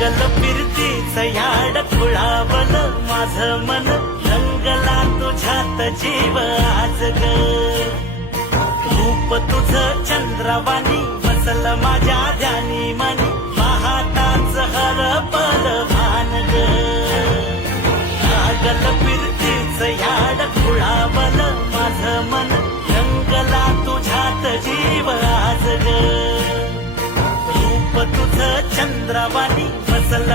लागल फिरतीच याड खुळावल माझं मन रंगला तुझ्यात जीव आज ग रूप तुझं चंद्रवाणी बसल माझ्या ध्यानी मनी पाहताच हरपल भान ग लागल फिरतीच याड खुळावल माझं मन रंगला तुझ्यात जीव आज ग रूप तुझं चंद्रवाणी बसल